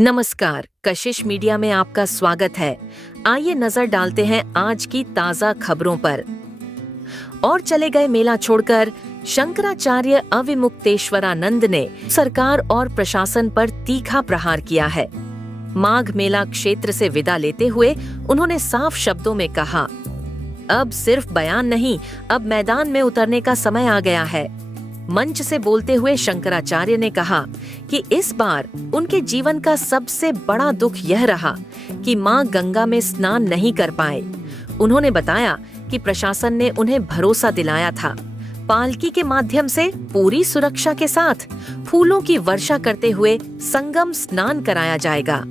नमस्कार, कशिश मीडिया में आपका स्वागत है। आइए नजर डालते हैं आज की ताजा खबरों पर। और चले गए मेला छोड़कर शंकराचार्य अविमुक्तेश्वरानंद ने सरकार और प्रशासन पर तीखा प्रहार किया है। माघ मेला क्षेत्र से विदा लेते हुए उन्होंने साफ शब्दों में कहा, अब सिर्फ बयान नहीं, अब मैदान में उतरने का समय आ गया है। मंच से बोलते हुए शंकराचार्य ने कहा कि इस बार उनके जीवन का सबसे बड़ा दुख यह रहा कि मां गंगा में स्नान नहीं कर पाए। उन्होंने बताया कि प्रशासन ने उन्हें भरोसा दिलाया था, पालकी के माध्यम से पूरी सुरक्षा के साथ फूलों की वर्षा करते हुए संगम स्नान कराया जाएगा।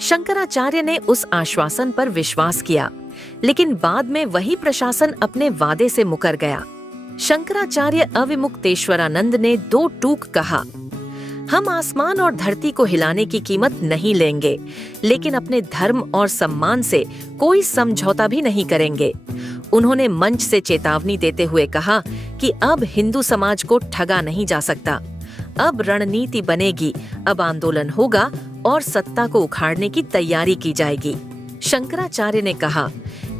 शंकराचार्य ने उस आश्वासन पर विश्वास किया, लेकिन बाद में वही प्रशासन अपने वादे से मुकर गया। शंकराचार्य अविमुक्तेश्वरानंद ने दो टूक कहा, हम आसमान और धरती को हिलाने की कीमत नहीं लेंगे, लेकिन अपने धर्म और सम्मान से कोई समझौता भी नहीं करेंगे। उन्होंने मंच से चेतावनी देते हुए कहा कि अब हिंदू समाज को ठगा नहीं जा सकता। अब रणनीति बनेगी, अब आंदोलन होगा और सत्ता को उखाड़ने की तैयारी की जाएगी। शंकराचार्य ने कहा,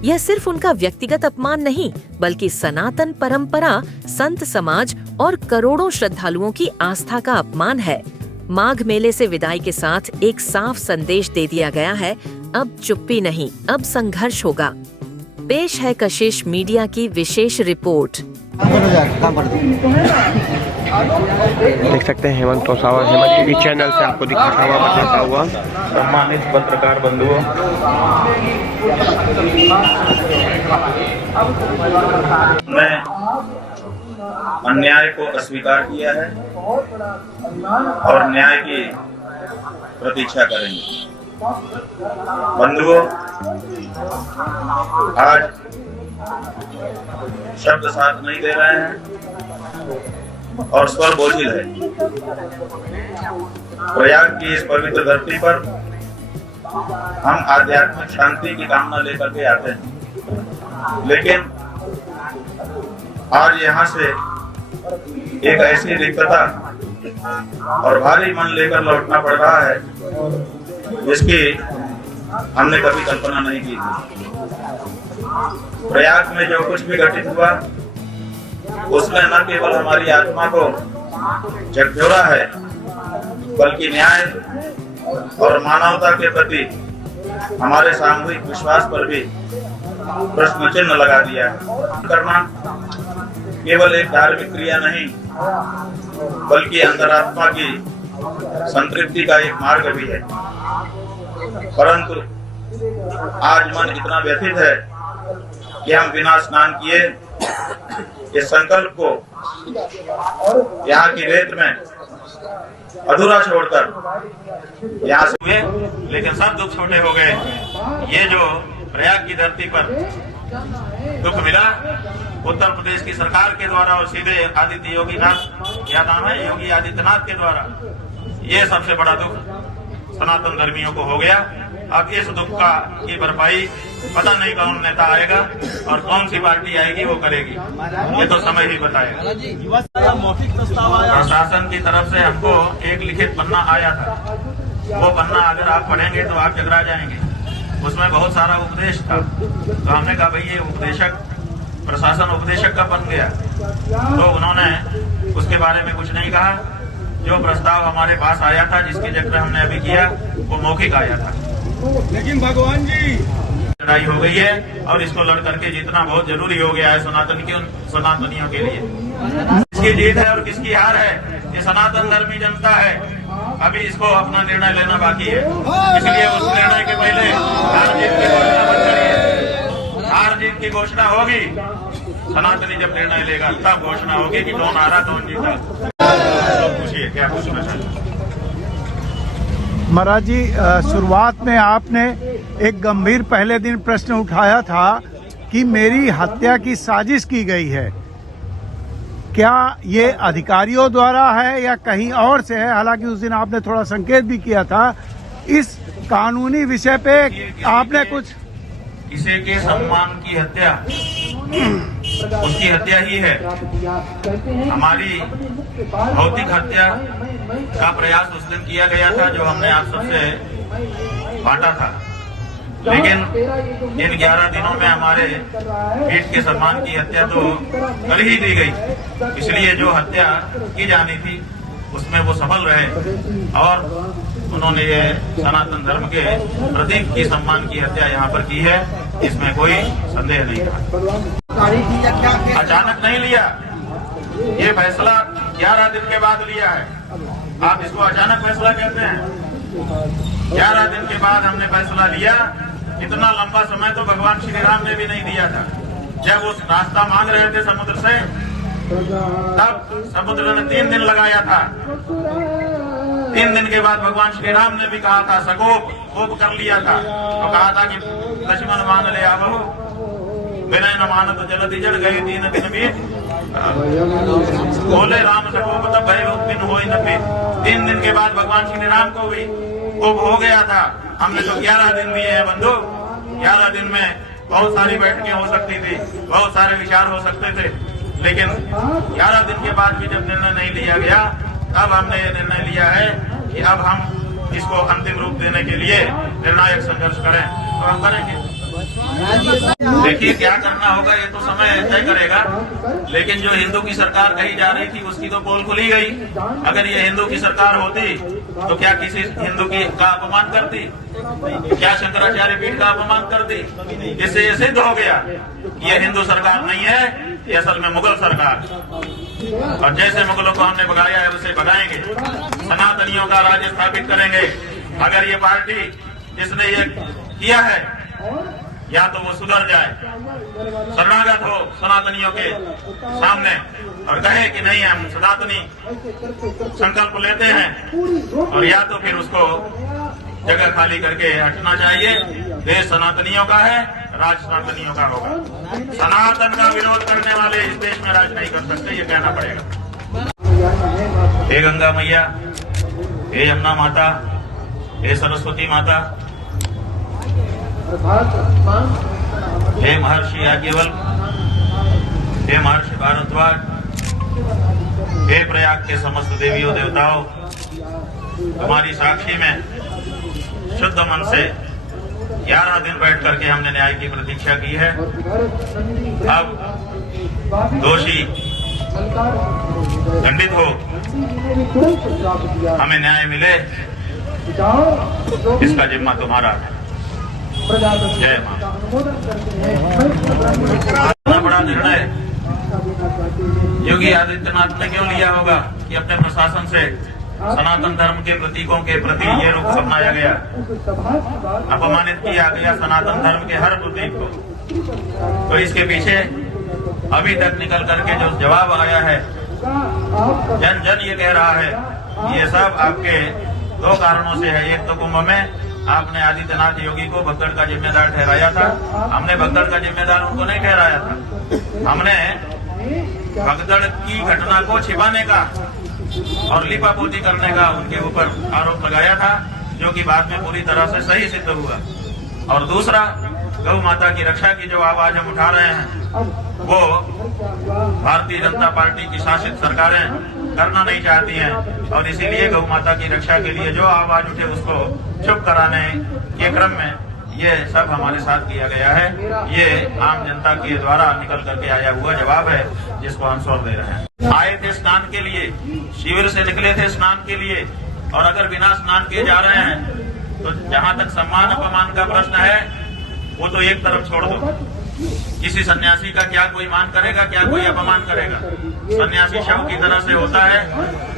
यह सिर्फ उनका व्यक्तिगत अपमान नहीं, बल्कि सनातन परंपरा, संत समाज और करोड़ों श्रद्धालुओं की आस्था का अपमान है। माघ मेले से विदाई के साथ एक साफ संदेश दे दिया गया है, अब चुप्पी नहीं, अब संघर्ष होगा। पेश है कशिश मीडिया की विशेष रिपोर्ट। देख सकते हैं हेमंत तोसावा हेमंत टीवी चैनल से आपको दिखाता हुआ बताता हुआ। सम्मानित पत्रकार बंधुओं, मैं अन्याय को अस्वीकार किया है और न्याय की प्रतीक्षा करेंगे। बंधुओं, आज शब्द साथ नहीं दे रहे हैं और स्वर बोझिल है। प्रयाग की इस पवित्र धरती पर हम आध्यात्मिक शांति की कामना लेकर के आते हैं, लेकिन आज यहाँ से एक ऐसी रिक्तता और भारी मन लेकर लौटना पड़ रहा है जिसकी हमने कभी कल्पना नहीं की थी। प्रयाग में जो कुछ भी घटित हुआ उसने न केवल हमारी आत्मा को झकझोरा है, बल्कि न्याय और मानवता के प्रति हमारे सामूहिक विश्वास पर भी प्रश्न चिन्ह लगा दिया है। करना केवल एक धार्मिक क्रिया नहीं, बल्कि अंतरात्मा की संतृप्ति का एक मार्ग भी है। परंतु आज मन इतना व्यथित है कि हम बिना स्नान किए इस संकल्प को यहाँ की रेत में अधूरा छोड़कर यहाँ से हुए, लेकिन सब दुख छोटे हो गए। ये जो प्रयाग की धरती पर दुख मिला उत्तर प्रदेश की सरकार के द्वारा और सीधे आदित्य योगीनाथ, क्या नाम है, योगी आदित्यनाथ के द्वारा, ये सबसे बड़ा दुख सनातन धर्मियों को हो गया। अब इस दुख की भरपाई पता नहीं कौन नेता आएगा और कौन सी पार्टी आएगी वो करेगी, ये तो समय ही बताएगा। प्रशासन की तरफ से हमको एक लिखित पन्ना आया था, वो पन्ना अगर आप पढ़ेंगे तो आप चकरा जाएंगे। उसमें बहुत सारा उपदेश था, तो हमने कहा भाई ये उपदेशक, प्रशासन उपदेशक का बन गया, तो उन्होंने उसके बारे में कुछ नहीं कहा। जो प्रस्ताव हमारे पास आया था, जिसकी जिक्र हमने अभी किया, वो मौखिक आया था, लेकिन भगवान जी लड़ाई हो गई है और इसको लड़ करके जीतना बहुत जरूरी हो गया है सनातनियों के लिए। किसकी जीत है और किसकी हार है, ये सनातन धर्मी जनता है। अभी इसको अपना निर्णय लेना बाकी है, इसलिए उस निर्णय के पहले हार जीत की घोषणा मत करिए। हार जीत की घोषणा होगी, सनातनी जब निर्णय लेगा तब घोषणा होगी कि कौन हारा कौन जीता। तो पूछिए क्या पूछना चाहिए। महाराज जी, शुरुआत में आपने एक गंभीर पहले दिन प्रश्न उठाया था कि मेरी हत्या की साजिश की गई है। क्या ये अधिकारियों द्वारा है या कहीं और से है? हालांकि उस दिन आपने थोड़ा संकेत भी किया था। इस कानूनी विषय पे आपने कुछ, किसी के सम्मान की हत्या उसकी हत्या ही है। हमारी भौतिक हत्या का प्रयास उस दिन किया गया था जो हमने आप सबसे बांटा था, लेकिन इन 11 दिनों में हमारे पीठ के सम्मान की हत्या तो कर ही दी गई। इसलिए जो हत्या की जानी थी उसमें वो सफल रहे और उन्होंने ये सनातन धर्म के प्रतीक की सम्मान की हत्या यहाँ पर की है, इसमें कोई संदेह नहीं था। अचानक नहीं लिया, ये फैसला 11 दिन के बाद लिया है। आप इसको अचानक फैसला कहते हैं? 11 दिन के बाद हमने फैसला लिया। इतना लंबा समय तो भगवान श्री राम ने भी नहीं दिया था। जब वो रास्ता मांग रहे थे समुद्र से, तब समुद्र ने 3 दिन लगाया था। 3 दिन के बाद भगवान श्री राम ने भी कहा था, सकोप कर लिया था, तो कहा था कि लक्ष्मण मान ले आवो, बिना न मानत जलति जड़ गए 3 दिन बीत, बोले राम सकोप तब भय दिन हो न पीत। 3 दिन के बाद भगवान श्री राम को भी कोप हो गया था। हमने तो 11 दिन दिए हैं बंधु। 11 दिन में बहुत सारी बैठकें हो सकती थी, बहुत सारे विचार हो सकते थे, लेकिन 11 दिन के बाद भी जब निर्णय नहीं लिया गया, अब हमने ये निर्णय लिया है कि अब हम इसको अंतिम रूप देने के लिए निर्णायक संघर्ष करें, तो हम करेंगे। देखिए क्या करना होगा ये तो समय तय करेगा, लेकिन जो हिंदू की सरकार कही जा रही थी उसकी तो पोल खुली गई। अगर ये हिंदू की सरकार होती तो क्या किसी हिंदू की का अपमान करती? क्या शंकराचार्य पीठ का अपमान करती? जिससे ये सिद्ध हो गया कि ये हिंदू सरकार नहीं है, ये असल में मुगल सरकार। और जैसे मुगलों को हमने भगाया है उसे भगाएंगे, सनातनियों का राज्य स्थापित करेंगे। अगर ये पार्टी जिसने ये किया है या तो वो सुधर जाए, शरणागत हो सनातनियों के सामने और कहे कि नहीं हम सनातनी संकल्प लेते हैं, और या तो फिर उसको जगह खाली करके हटना चाहिए। देश सनातनियों का है, राज सनातनियों का होगा। सनातन का विरोध करने वाले इस देश में राज नहीं कर सकते, ये कहना पड़ेगा। हे गंगा मैया, हे यमुना माता, हे सरस्वती माता, हे महर्षि याज्ञवल्क्य, हे महर्षि भारद्वाज, हे प्रयाग के समस्त देवियों देवताओं, तुम्हारी साक्षी में शुद्ध मन से 11 दिन बैठ करके हमने न्याय की प्रतीक्षा की है। अब दोषी दंडित हो, हमें न्याय मिले, इसका जिम्मा तुम्हारा है। जय मां। इतना बड़ा निर्णय योगी आदित्यनाथ ने क्यों लिया होगा कि अपने प्रशासन से सनातन धर्म के प्रतीकों के प्रति ये रुख अपनाया गया, अपमानित किया गया सनातन धर्म के हर प्रतीक को। तो इसके पीछे अभी तक निकल करके जो जवाब आया है, जन जन ये कह रहा है कि ये सब आपके 2 कारणों से है। एक तो कुंभ में आपने आदित्यनाथ योगी को भगदड़ का जिम्मेदार ठहराया था। हमने भगदड़ का जिम्मेदार उनको नहीं ठहराया था। हमने भगदड़ की घटना को छिपाने का और लिपापोती करने का उनके ऊपर आरोप लगाया था, जो कि बाद में पूरी तरह से सही सिद्ध हुआ। और दूसरा, गौ माता की रक्षा की जो आवाज हम उठा रहे हैं, वो भारतीय जनता पार्टी की शासित सरकारें करना नहीं चाहती हैं, और इसीलिए गौ माता की रक्षा के लिए जो आवाज उठे उसको चुप कराने के क्रम में ये सब हमारे साथ किया गया है। ये आम जनता के द्वारा निकल करके आया हुआ जवाब है, जिसको हम सौंप दे रहे हैं। आए थे स्नान के लिए, शिविर से निकले थे स्नान के लिए, और अगर बिना स्नान किए जा रहे हैं तो जहाँ तक सम्मान अपमान का प्रश्न है वो तो एक तरफ छोड़ दो। किसी सन्यासी का क्या कोई मान करेगा, क्या कोई अपमान करेगा? सन्यासी शव की तरह से होता है,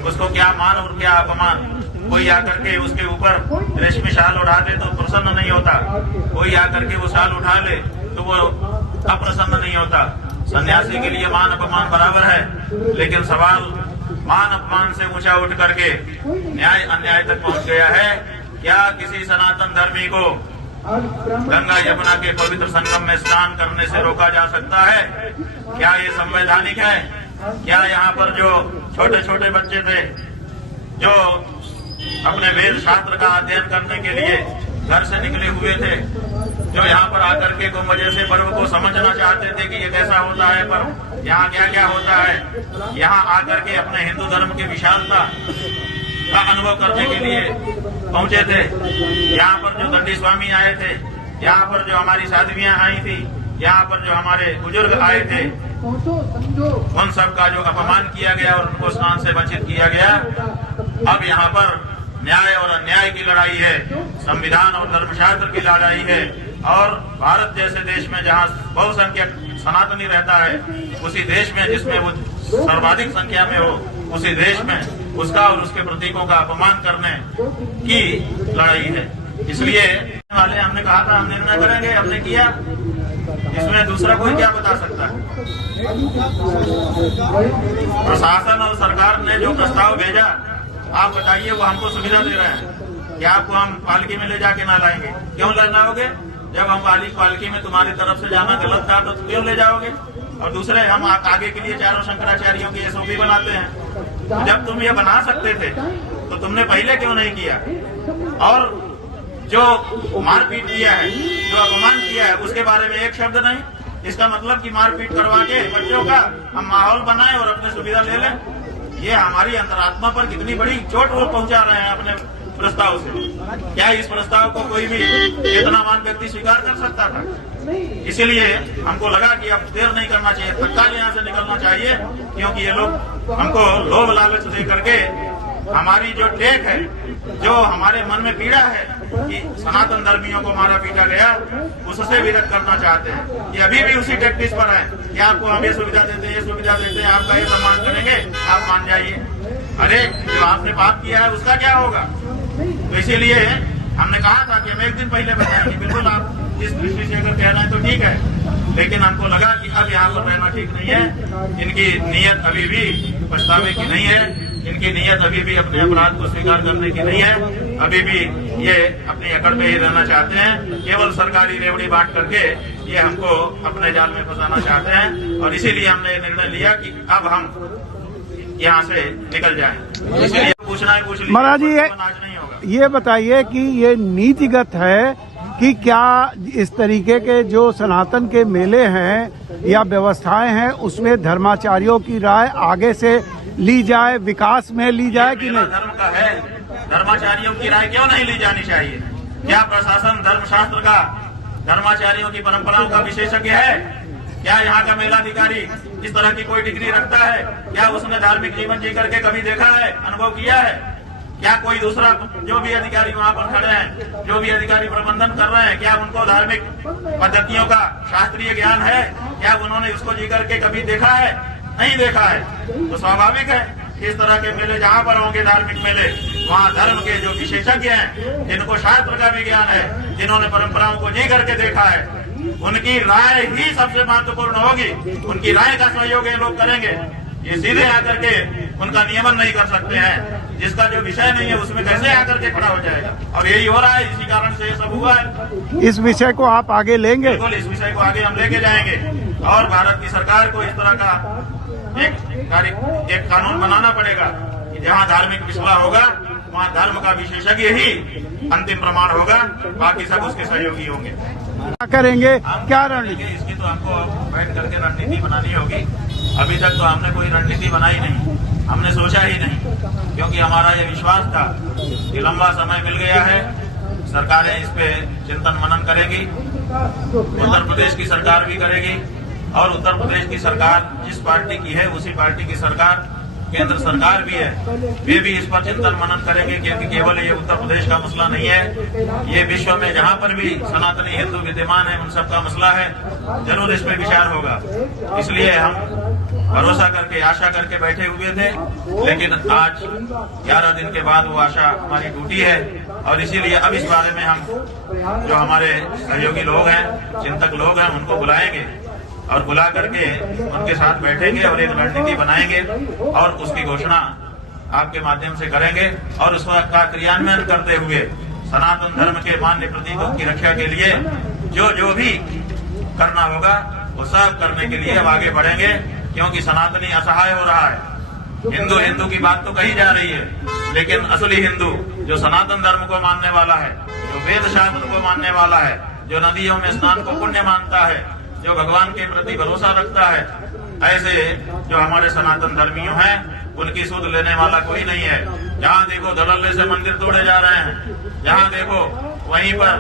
उसको क्या मान और क्या अपमान। कोई आकर के उसके ऊपर रेशमी शाल उड़ा दे तो प्रसन्न नहीं होता, कोई आकर के वो शाल उठा ले तो वो अप्रसन्न नहीं होता। सन्यासी के लिए मान अपमान बराबर है, लेकिन सवाल मान अपमान से ऊंचा उठ करके न्याय अन्याय तक पहुंच गया है। क्या किसी सनातन धर्मी को गंगा यमुना के पवित्र संगम में स्नान करने से रोका जा सकता है? क्या ये संवैधानिक है? क्या यहाँ पर जो छोटे छोटे बच्चे थे जो अपने वेद शास्त्र का अध्ययन करने के लिए घर से निकले हुए थे, जो यहाँ पर आकर के कुंभ जैसे पर्व को समझना चाहते थे कि ये कैसा होता है पर्व, यहाँ क्या क्या होता है, यहाँ आकर के अपने हिंदू धर्म की विशालता का अनुभव करने के लिए पहुंचे थे। यहाँ पर जो दंडी स्वामी आए थे, यहाँ पर जो हमारी साध्वियां आई थी, यहाँ पर जो हमारे बुजुर्ग आए थे, उन सब का जो अपमान किया गया और उनको स्नान से वंचित किया गया। अब यहाँ पर न्याय और अन्याय की लड़ाई है, संविधान और धर्मशास्त्र की लड़ाई है। और भारत जैसे देश में जहाँ बहुसंख्यक सनातनी रहता है, उसी देश में जिसमें वो सर्वाधिक संख्या में हो, उसी देश में उसका और उसके प्रतीकों का अपमान करने की लड़ाई है। इसलिए वाले हमने कहा था हम निर्णय करेंगे, हमने किया, इसमें दूसरा कोई क्या बता सकता है। प्रशासन और सरकार ने जो प्रस्ताव भेजा, आप बताइए वो हमको सुविधा दे रहे हैं कि आपको हम पालकी में ले जाके ना लाएंगे। क्यों ले जाओगे? जब हम पालकी में तुम्हारी तरफ से जाना गलत था तो क्यों ले जाओगे? और दूसरे हम आगे के लिए चारों शंकराचार्यों की एसओपी बनाते हैं। जब तुम ये बना सकते थे तो तुमने पहले क्यों नहीं किया? और जो मारपीट किया है, जो अपमान किया है, उसके बारे में एक शब्द नहीं। इसका मतलब कि मारपीट करवा के बच्चों का हम माहौल बनाएं और अपने सुविधा ले लें। ये हमारी अंतरात्मा पर कितनी बड़ी चोट वो पहुंचा रहे हैं अपने प्रस्ताव से। क्या इस प्रस्ताव को कोई भी चेतनावान व्यक्ति स्वीकार कर सकता था? इसीलिए हमको लगा कि अब देर नहीं करना चाहिए, तत्काल यहाँ से निकलना चाहिए, क्योंकि ये लोग हमको लोभ लालच दे करके हमारी जो टेक है, जो हमारे मन में पीड़ा है कि सनातन धर्मियों को मारा पीटा गया, उससे विरत करना चाहते हैं। ये अभी भी उसी टैक्टिस पर है कि आपको हम ये सुविधा देते हैं, ये सुविधा देते हैं, आपका ये सम्मान करेंगे, आप मान जाइए। अरे जो आपने पाप किया है उसका क्या होगा? तो इसीलिए हमने कहा था कि हम एक दिन पहले बताएंगे। बिल्कुल आप इस दृष्टि से अगर कह रहे हैं तो ठीक है, लेकिन हमको लगा कि अब यहाँ पर रहना ठीक नहीं है। इनकी नीयत अभी भी पछतावे की नहीं है, इनकी नीयत अभी भी अपने अपराध को स्वीकार करने की नहीं है। अभी भी ये अपनी अकड़ में ही रहना चाहते हैं, केवल सरकारी रेवड़ी बांट करके ये हमको अपने जाल में फंसाना चाहते हैं। और इसीलिए हमने निर्णय लिया कि अब हम यहाँ से निकल जाएं। इसलिए पूछना है, पूछ लीजिए। महाराज जी आज नहीं होगा। ये बताइए कि ये नीतिगत है कि क्या इस तरीके के जो सनातन के मेले हैं या व्यवस्थाएं हैं, उसमें धर्माचार्यों की राय आगे से ली जाए, विकास में ली जाए कि नहीं? धर्म का है, धर्माचार्यों की राय क्यों नहीं ली जानी चाहिए? क्या प्रशासन धर्मशास्त्र का, धर्माचार्यों की परंपराओं का विशेषज्ञ है? क्या यहाँ का मेलाधिकारी इस तरह की कोई डिग्री रखता है? क्या उसने धार्मिक जीवन जी करके कभी देखा है, अनुभव किया है? क्या कोई दूसरा जो भी अधिकारी वहाँ पर खड़े हैं, जो भी अधिकारी प्रबंधन कर रहे हैं, क्या उनको धार्मिक पद्धतियों का शास्त्रीय ज्ञान है? क्या उन्होंने उसको जी करके कभी देखा है? नहीं देखा है। तो स्वाभाविक है इस तरह के मेले जहाँ पर होंगे, धार्मिक मेले, वहाँ धर्म के जो विशेषज्ञ हैं, जिनको शास्त्र का भी ज्ञान है, जिन्होंने परंपराओं को जी करके देखा है, उनकी राय ही सबसे महत्वपूर्ण होगी। उनकी राय का सहयोग ये लोग करेंगे। ये सीधे आकर के उनका नियमन नहीं कर सकते हैं। जिसका जो विषय नहीं है उसमें कैसे आकर के खड़ा हो जाएगा? और यही हो रहा है, इसी कारण से ये सब हुआ है। इस विषय को आप आगे लेंगे? बिल्कुल, इस विषय को आगे हम लेके जाएंगे और भारत की सरकार को इस तरह का एक कानून बनाना पड़ेगा कि जहाँ धार्मिक विश्वास होगा वहाँ धर्म का विशेषज्ञ ही अंतिम प्रमाण होगा, बाकी सब उसके सहयोगी होंगे। क्या करेंगे, क्या रणनीति? इसकी तो हमको बैठ करके रणनीति बनानी होगी। अभी तक तो हमने कोई रणनीति बनाई नहीं, हमने सोचा ही नहीं, क्योंकि हमारा ये विश्वास था कि लंबा समय मिल गया है, सरकारें इस पे चिंतन मनन करेगी, उत्तर प्रदेश की सरकार भी करेगी। और उत्तर प्रदेश की सरकार जिस पार्टी की है उसी पार्टी की सरकार केंद्र सरकार भी है, वे भी इस पर चिंतन मनन करेंगे, क्योंकि केवल ये उत्तर प्रदेश का मसला नहीं है, ये विश्व में जहाँ पर भी सनातनी हिंदू विद्यमान है उन सबका मसला है। जरूर इस पे विचार होगा। इसलिए हम भरोसा करके, आशा करके बैठे हुए थे, लेकिन आज 11 दिन के बाद वो आशा हमारी टूटी है। और इसीलिए अब इस बारे में हम जो हमारे सहयोगी लोग हैं, चिंतक लोग हैं, उनको बुलाएंगे और बुला करके उनके साथ बैठेंगे और एक रणनीति बनाएंगे और उसकी घोषणा आपके माध्यम से करेंगे। और उसका क्रियान्वयन करते हुए सनातन धर्म के मान्य प्रतीकों की रक्षा के लिए जो भी करना होगा वो सब करने के लिए अब आगे बढ़ेंगे, क्योंकि सनातनी असहाय हो रहा है। हिंदू हिंदू की बात तो कही जा रही है, लेकिन असली हिंदू जो सनातन धर्म को मानने वाला है, जो वेद शास्त्र को मानने वाला है, जो नदियों में स्नान को पुण्य मानता है, जो भगवान के प्रति भरोसा रखता है, ऐसे जो हमारे सनातन धर्मियों हैं उनकी सुध लेने वाला कोई नहीं है। जहाँ देखो धड़ल्ले से मंदिर तोड़े जा रहे हैं, जहाँ देखो वहीं पर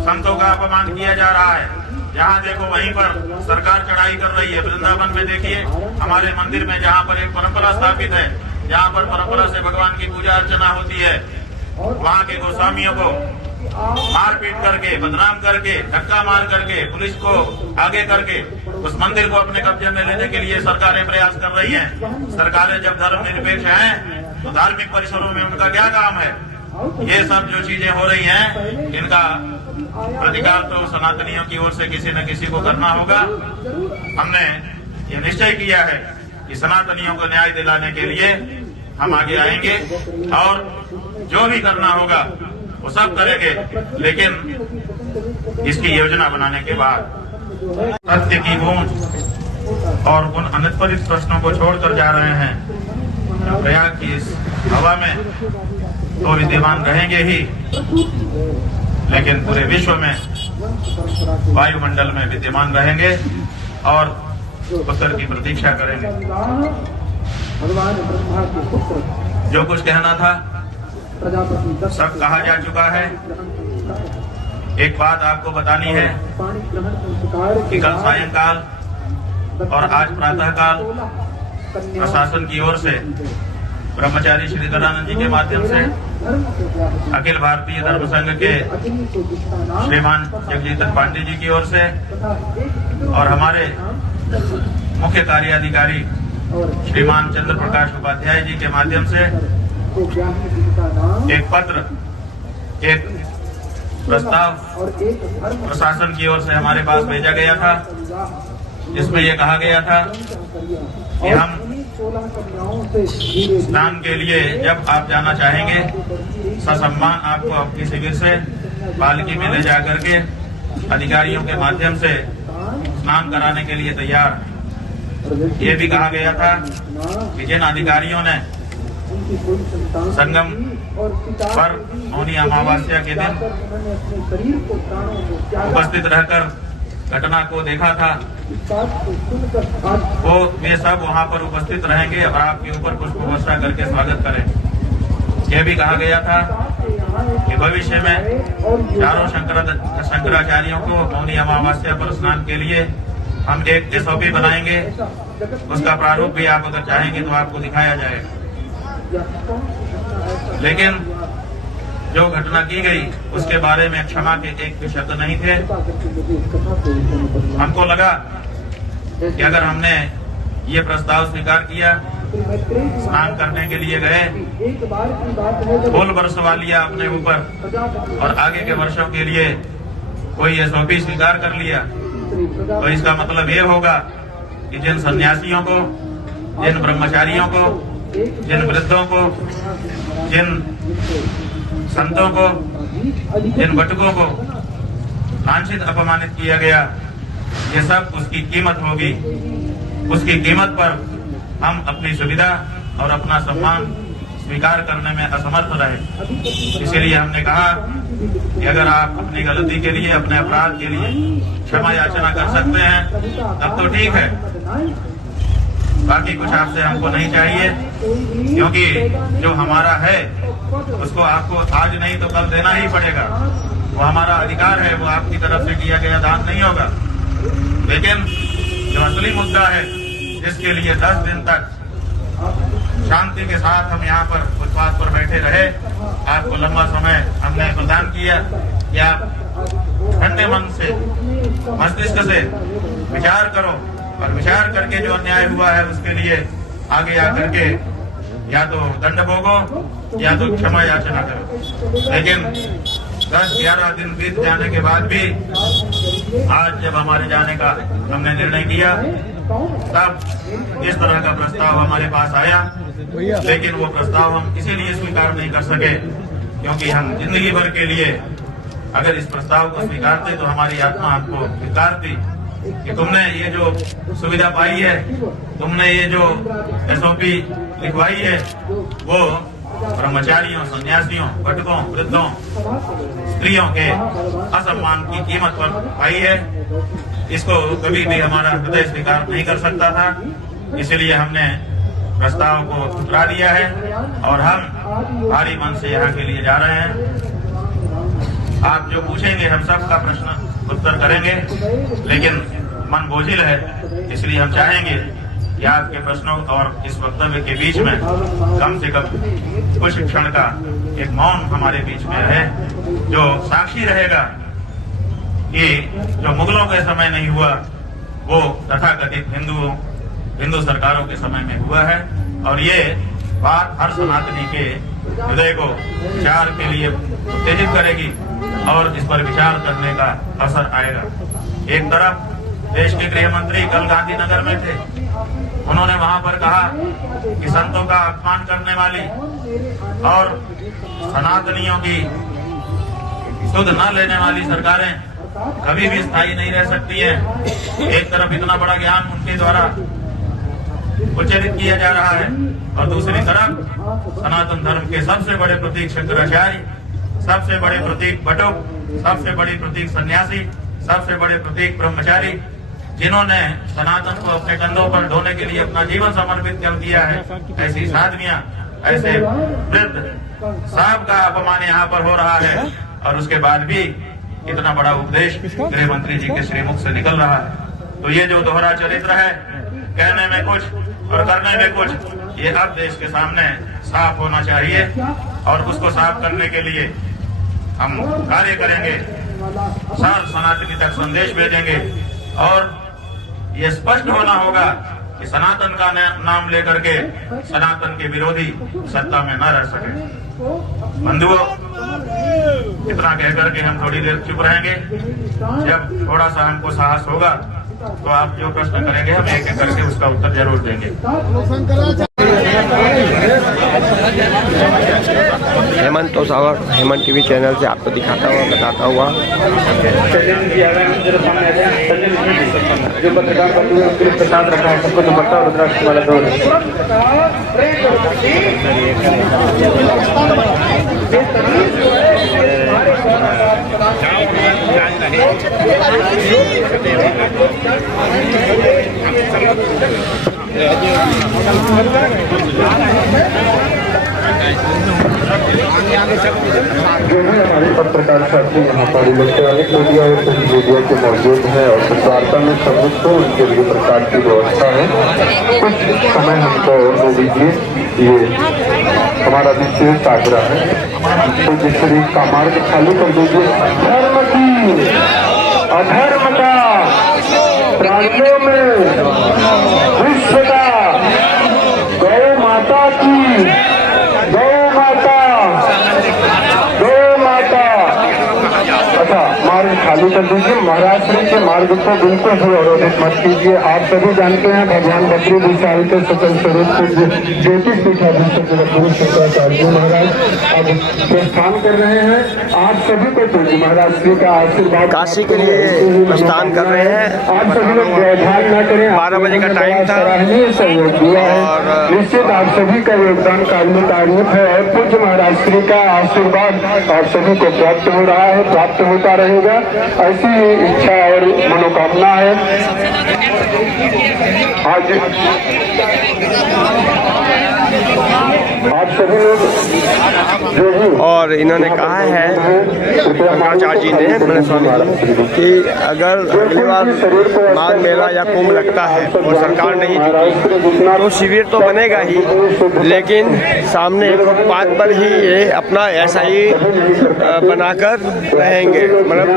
संतों का अपमान किया जा रहा है, जहाँ देखो वहीं पर सरकार चढ़ाई कर रही है। वृंदावन में देखिए, हमारे मंदिर में जहाँ पर एक परंपरा स्थापित है, जहाँ पर परंपरा से भगवान की पूजा अर्चना होती है, वहाँ के गोस्वामियों को मारपीट करके, बदनाम करके, धक्का मार करके, पुलिस को आगे करके उस मंदिर को अपने कब्जे में लेने के लिए सरकारें प्रयास कर रही हैं। सरकारें जब धर्मनिरपेक्ष हैं तो धार्मिक परिसरों में उनका क्या काम है? ये सब जो चीजें हो रही हैं, इनका प्रतिकार तो सनातनियों की ओर से किसी न किसी को करना होगा। हमने ये निश्चय किया है कि सनातनियों को न्याय दिलाने के लिए हम आगे आएंगे और जो भी करना होगा वो सब करेंगे, लेकिन इसकी योजना बनाने के बाद सत्य की गूंज और उन अनुत्तरित प्रश्नों को छोड़कर जा रहे हैं। प्रयाग की इस हवा में तो विद्यमान रहेंगे ही, लेकिन पूरे विश्व में वायुमंडल में विद्यमान रहेंगे और उत्तर की प्रतीक्षा करेंगे। जो कुछ कहना था सब कहा जा चुका है। एक बात आपको बतानी है कि कल सायंकाल और आज प्रातःकाल प्रशासन की ओर से ब्रह्मचारी श्री धरानंद जी के माध्यम से अखिल भारतीय धर्म संघ के श्रीमान जगजीतन पांडे जी की ओर से और हमारे मुख्य कार्याधिकारी श्रीमान चंद्र प्रकाश उपाध्याय जी के माध्यम से एक पत्र, एक प्रस्ताव प्रशासन की ओर से हमारे पास भेजा गया था, जिसमें यह कहा गया था कि हम स्नान के लिए जब आप जाना चाहेंगे ससम्मान आपको आपके शिविर से पालकी में ले जाकर के अधिकारियों के माध्यम से स्नान कराने के लिए तैयार। ये भी कहा गया था कि जिन अधिकारियों ने संगम पर मौनी अमावस्या के दिन उपस्थित रहकर घटना को देखा था, वो वे सब वहां पर उपस्थित रहेंगे और आपके ऊपर पुष्प वर्षा करके स्वागत करें। यह भी कहा गया था कि भविष्य में चारों शंकराचार्यों को मौनी अमावस्या पर स्नान के लिए हम एक SOP बनाएंगे। उसका प्रारूप भी आप अगर चाहेंगे तो आपको दिखाया जाएगा। लेकिन जो घटना की गई उसके बारे में क्षमा के एक भी शब्द नहीं थे। हमको लगा कि अगर हमने ये प्रस्ताव स्वीकार किया, स्नान करने के लिए गए, फूल बरसवा लिया अपने ऊपर और आगे के वर्षों के लिए कोई SOP स्वीकार कर लिया, तो इसका मतलब ये होगा कि जिन सन्यासियों को, जिन ब्रह्मचारियों को, जिन वृद्धों को, जिन संतों को, जिन बटुकों को लांछित अपमानित किया गया, ये सब उसकी कीमत होगी। उसकी कीमत पर हम अपनी सुविधा और अपना सम्मान स्वीकार करने में असमर्थ रहे। इसीलिए हमने कहा कि अगर आप अपनी गलती के लिए, अपने अपराध के लिए क्षमा याचना कर सकते हैं तब तो ठीक है, बाकी कुछ आपसे हमको नहीं चाहिए, क्योंकि जो हमारा है उसको आपको आज नहीं तो कल देना ही पड़ेगा। वो हमारा अधिकार है, वो आपकी तरफ से किया गया दान नहीं होगा। लेकिन जो असली मुद्दा है, जिसके लिए 10 दिन तक शांति के साथ हम यहाँ पर फुटपाथ पर बैठे रहे, आपको लंबा समय हमने प्रदान किया कि आप ठंडे मन से, मस्तिष्क से विचार करो और विचार करके जो अन्याय हुआ है उसके लिए आगे आकर के या तो दंड भोगो या तो क्षमा याचना करो। लेकिन 10-11 दिन बीत जाने के बाद भी आज जब हमारे जाने का हमने निर्णय किया, तब इस तरह का प्रस्ताव हमारे पास आया। लेकिन वो प्रस्ताव हम इसीलिए स्वीकार नहीं कर सके क्योंकि हम जिंदगी भर के लिए अगर इस प्रस्ताव को स्वीकारते तो हमारी आत्मा हमको स्वीकारती कि तुमने ये जो सुविधा पाई है, तुमने ये जो SOP लिखवाई है, वो ब्रह्मचारियों, सन्यासियों, भटकों, वृद्धों, स्त्रियों के असम्मान की कीमत पर आई है। इसको कभी भी हमारा हृदय स्वीकार नहीं कर सकता था, इसलिए हमने प्रस्ताव को ठुकरा दिया है और हम भारी मन से यहाँ के लिए जा रहे हैं। आप जो पूछेंगे हम सबका प्रश्न उत्तर करेंगे, लेकिन मन बोझिल है, इसलिए हम चाहेंगे कि आपके प्रश्नों और इस वक्तव्य के बीच में कम से कम कुछ क्षण का एक मौन हमारे बीच में रहे, जो साक्षी रहेगा कि जो मुगलों के समय नहीं हुआ वो तथाकथित हिंदू सरकारों के समय में हुआ है। और ये बात हर सनातनी के हृदय को विचार के लिए उत्तेजित करेगी और इस पर विचार करने का असर आएगा। एक तरफ देश के गृह मंत्री कल गांधीनगर में थे, उन्होंने वहां पर कहा कि संतों का अपमान करने वाली और सनातनियों की सुध न लेने वाली सरकारें कभी भी स्थायी नहीं रह सकती हैं। एक तरफ इतना बड़ा ज्ञान उनके द्वारा उच्चारित किया जा रहा है और दूसरी तरफ सनातन धर्म के सबसे बड़े प्रतीक शंकराचार्य, सबसे बड़े प्रतीक बटुक, सबसे बड़े प्रतीक सन्यासी, सबसे बड़े प्रतीक ब्रह्मचारी, जिन्होंने सनातन को अपने कंधों पर ढोने के लिए अपना जीवन समर्पित कर दिया है, ऐसी साधवियां, ऐसे वृद्ध सबका अपमान यहाँ पर हो रहा है और उसके बाद भी इतना बड़ा उपदेश गृह मंत्री जी के श्रीमुख से निकल रहा है। तो ये जो दोहरा चरित्र है, कहने में कुछ और करने में कुछ, ये अब देश के सामने साफ होना चाहिए और उसको साफ करने के लिए हम कार्य करेंगे, सार सनातनी तक संदेश भेजेंगे और ये स्पष्ट होना होगा कि सनातन का नाम लेकर के सनातन के विरोधी सत्ता में न रह सके। बंधुओं, इतना कहकर के हम थोड़ी देर चुप रहेंगे। जब थोड़ा सा हमको साहस होगा तो आप जो प्रश्न करेंगे हम एक एक करके उसका उत्तर जरूर देंगे। हेमंत तोसावर, हेमंत टीवी चैनल से आपको दिखाता हुआ, बताता हुआ। जो पत्रकार उसके साथ रखा है सबको दुपट्टा और रुद्राक्ष वाला दो। जो है हमारे पत्रकार साथी यहाँ पर इलेक्ट्रॉनिक मीडिया और प्रिंट मीडिया के मौजूद हैं और इस वार्ता में सम्मिलित हो, उनके लिए प्रकाश की व्यवस्था है। कुछ समय हमको और दे दीजिए, ये हमारा विशेष आग्रह है। तो जिस शरीर का मार्ग खाली कर दीजिए। धर्म की अधर्म का प्राणियों में विश्व का, गौ माता की, गौ माता, गौ माता। अच्छा, मार्ग खाली कर दीजिए। महाराष्ट्र के मार्ग को बिल्कुल भी अवरोधित मत कीजिए। आप सभी जानते हैं भगवान बद्री विशाल के सकल स्वरूप को ज्योतिष पीठाधीश्वर गुरु शंकराचार्य महाराज अब प्रस्थान कर रहे हैं। आप सभी को पूज्य महाराज श्री का आशीर्वाद काशी के लिए प्रस्थान कर रहे हैं। आप सभी लोग व्यवधान न करें। 12 बजे का टाइम था सराहनीय सहयोग दिया है। निश्चित आप सभी का योगदान कारणिक है और पूज्य महाराज श्री का आशीर्वाद आप सभी को प्राप्त हो रहा है, प्राप्त होता रहेगा, ऐसी इच्छा और मनोकामना है। आज आप सभी लोग और इन्होंने कहा है शंकराचार्य जी ने बड़े स्वामी कि अगर अगली बार माघ मेला या कुंभ लगता है और सरकार नहीं जीती तो शिविर तो बनेगा ही, लेकिन सामने फुटपाथ पर ही ये अपना ऐसा ही बनाकर रहेंगे, मतलब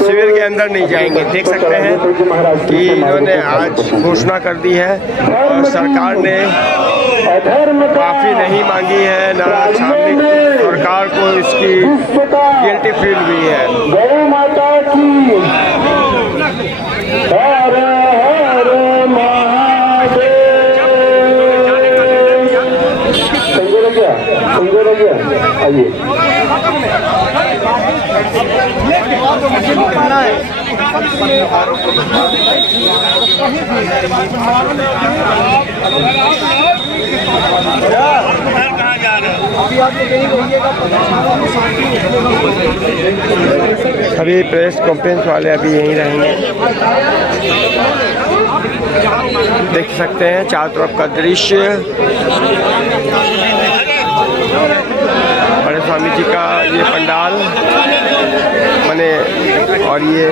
शिविर के अंदर नहीं जाएंगे। देख सकते हैं कि इन्होंने आज घोषणा कर दी है और सरकार ने माफी नहीं मांगी है, नाराज सामने सरकार को इसकी गिल्टी फील हुई है। गौ माता की हर हर महादेव। समझो लग गया, आइए। अभी प्रेस कॉन्फ्रेंस वाले अभी यहीं रहेंगे। देख सकते हैं चारों तरफ का दृश्य, बड़े स्वामी जी का ये पंडाल बने और ये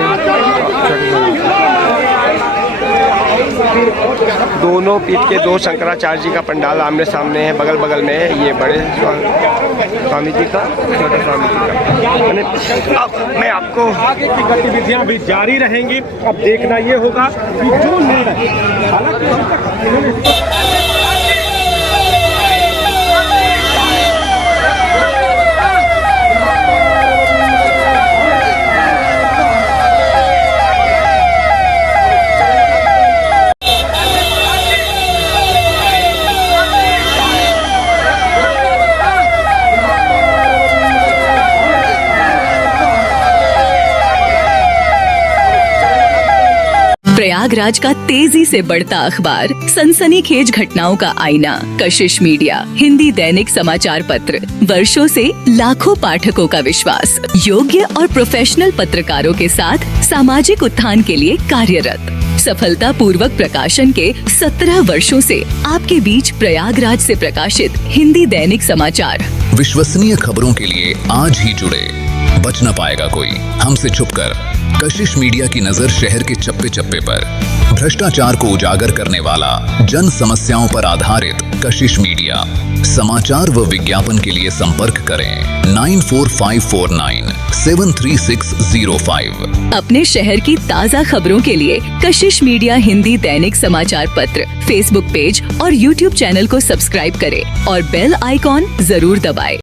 दोनों पीठ के दो शंकराचार्य जी का पंडाल आमने सामने है, बगल बगल में है। ये बड़े स्वामी जी का, छोटे स्वामी जी का। अब मैं आपको आगे की गतिविधियां भी जारी रहेंगी। अब देखना ये होगा कि जो निर्णय हालांकि प्रयागराज का तेजी से बढ़ता अखबार, सनसनीखेज घटनाओं का आईना, कशिश मीडिया, हिंदी दैनिक समाचार पत्र, वर्षों से लाखों पाठकों का विश्वास, योग्य और प्रोफेशनल पत्रकारों के साथ सामाजिक उत्थान के लिए कार्यरत, सफलता पूर्वक प्रकाशन के 17 वर्षों से आपके बीच प्रयागराज से प्रकाशित हिंदी दैनिक समाचार। विश्वसनीय खबरों के लिए आज ही जुड़े, बच न पाएगा कोई हमसे छुपकर। कशिश मीडिया की नजर शहर के चप्पे चप्पे पर, भ्रष्टाचार को उजागर करने वाला, जन समस्याओं पर आधारित कशिश मीडिया। समाचार व विज्ञापन के लिए संपर्क करें 94549 73605। अपने शहर की ताज़ा खबरों के लिए कशिश मीडिया हिंदी दैनिक समाचार पत्र फेसबुक पेज और यूट्यूब चैनल को सब्सक्राइब करें और बेल आइकॉन जरूर दबाएं।